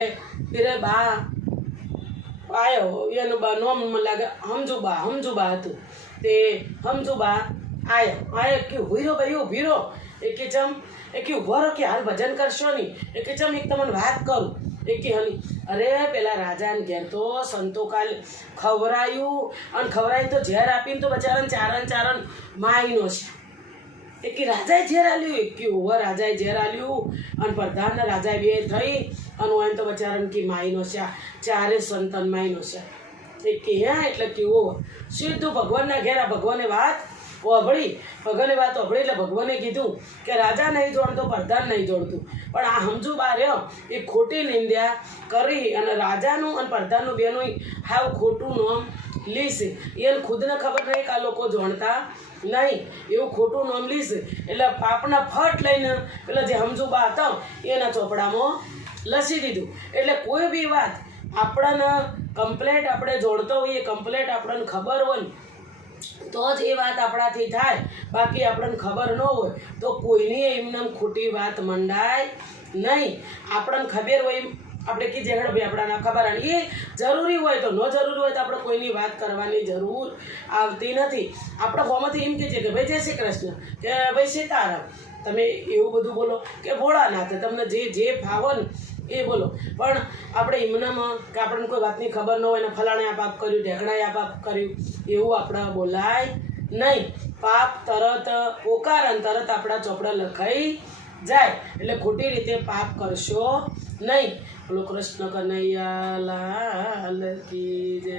फिर बा आयो एनु बा नोम मन लागे हमजुबा हतु ते हमजुबा आयो कि हुईरो भाई भीरो एक चम एक उभो के हाल भजन करशो नी एक चम एक तमन बात करू एक हनी अरे पेला राजा ने घेर तो संतो काल खवरायु अन खवराई तो झेर आपीन तो बचारन चारन माईनो छे एक राजाए झेर आल्यू एक ओवर राजाए झेर आल्यू अन प्रधान राजाए बे थई अन ओन तो बचारन की माईनो छे चारे संतन माईनो छे एक हाँ एटले कि ओ सीधू भगवान ना घेरा भगवाने बात अभड़ी भगवाने बात अभड़ी એટલે ભગવાને કીધું કે રાજા નહીં જોડતો પ્રધાન નહીં જોડતું પણ આ સમજુબા રહ્યો એ ખોટી નિંદ્યા કરી અને રાજાનું અને પ્રધાનનું બેનું હાવ ખોટું નામ લીશે એને ખુદને ખબર નહીં કે આ લોકો જોણતા નહીં એવું ખોટું નામ લીશે એટલે પાપના ફટ લઈને પેલા જે સમજુબા હતા એના ચોપડામાં લસી દીધું એટલે કોઈ બી વાત આપણને કમ્પ્લેટ આપણે જોડતો હોઈએ કમ્પ્લેટ આપણને ખબર હોય तो ज ए बात आपणाथी थाय बाकी आपने खबर न हो तो कोईनी एमने खोटी बात मंडाय नहीं आपने खबर हो આપણે કી જેગડ ભાઈ આપણાને ખબર અને એ જરૂરી હોય તો ન જરૂરી હોય તો આપણે કોઈની વાત કરવાની જરૂર આવતી નથી આપણે હોમાંથી એમ કહે છે કે ભાઈ જય શ્રી કૃષ્ણ કે ભાઈ સીતારામ તમે એવું બધું બોલો કે ભોળાનાથ તમને જે જે ફાવો ને એ બોલો પણ આપણે એમનામાં કે આપણને કોઈ વાતની ખબર ન હોય ને ફલાણે આ પાપ કર્યું ઢેકણાએ આ પાપ કર્યું એવું આપણે બોલાય નહીં પાપ તરત પોકારન તરત આપણા ચોપડા લખાઈ જાય એટલે ખોટી રીતે પાપ કરશો નહીં બોલો કૃષ્ણ કનૈયા લાલ કી જય।